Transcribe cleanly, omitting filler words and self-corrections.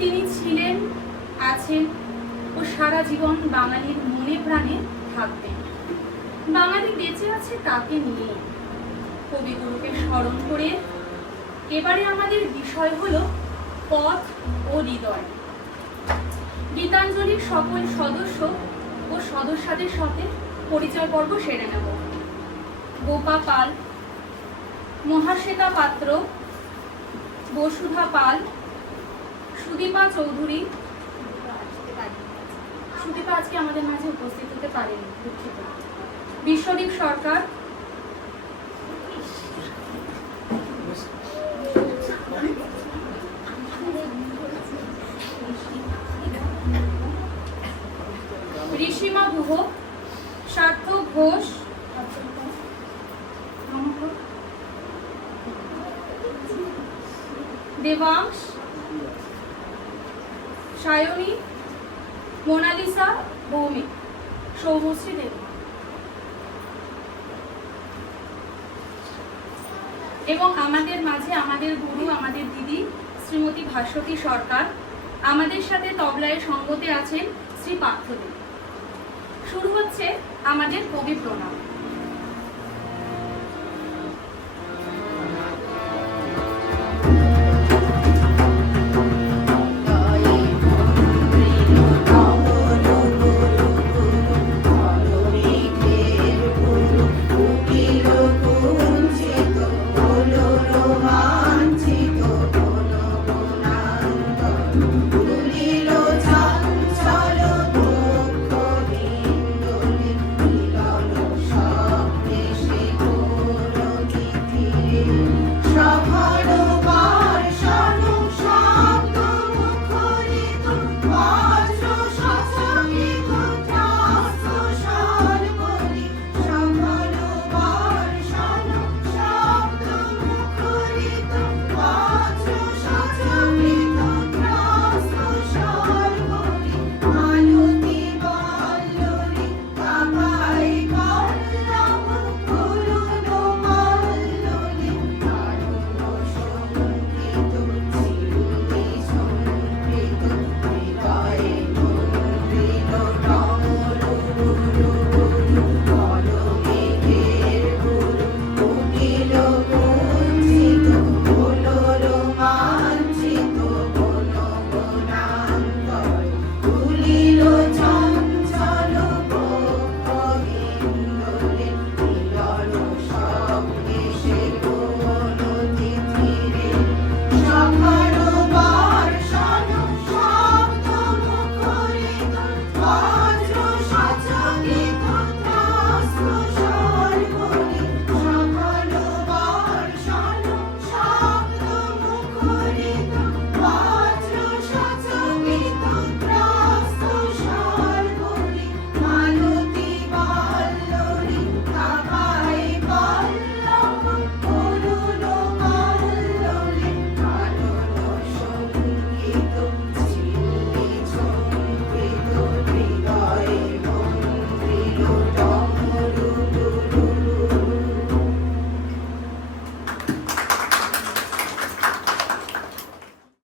তিনি ছিলেন, আছেন ও সারা জীবন বাঙালির মনে প্রাণে থাকবেন। বাঙালি বেঁচে আছে তাকে নিয়ে। কবিগুরুকে স্মরণ করে এবারে আমাদের বিষয় হলো পথ ও হৃদয়। গীতাঞ্জলির সকল সদস্য ও সদস্যদের সাথে পরিচয় পর্ব সেরে নেব। গোপা পাল, মহাশ্বেতা পাত্র, বসুধা পাল, সুদীপা চৌধুরী। সুদীপা আজকে আমাদের মাঝে উপস্থিত হতে পারেনি, দুঃখিত। বিশ্বদীপ সরকার, ঋষিমা গুহ, সার্থক ঘোষ, দেবাংশ, সায়নী, মোনালিসা ভৌমিক, সৌমশ্রী দেব। এবং আমাদের মাঝে আমাদের গুরু, আমাদের দিদি শ্রীমতী ভাস্বতী সরকার। আমাদের সাথে তবলায় সঙ্গতে আছেন শ্রী পার্থদেব। শুরু হচ্ছে আমাদের কবি প্রণাম। Roma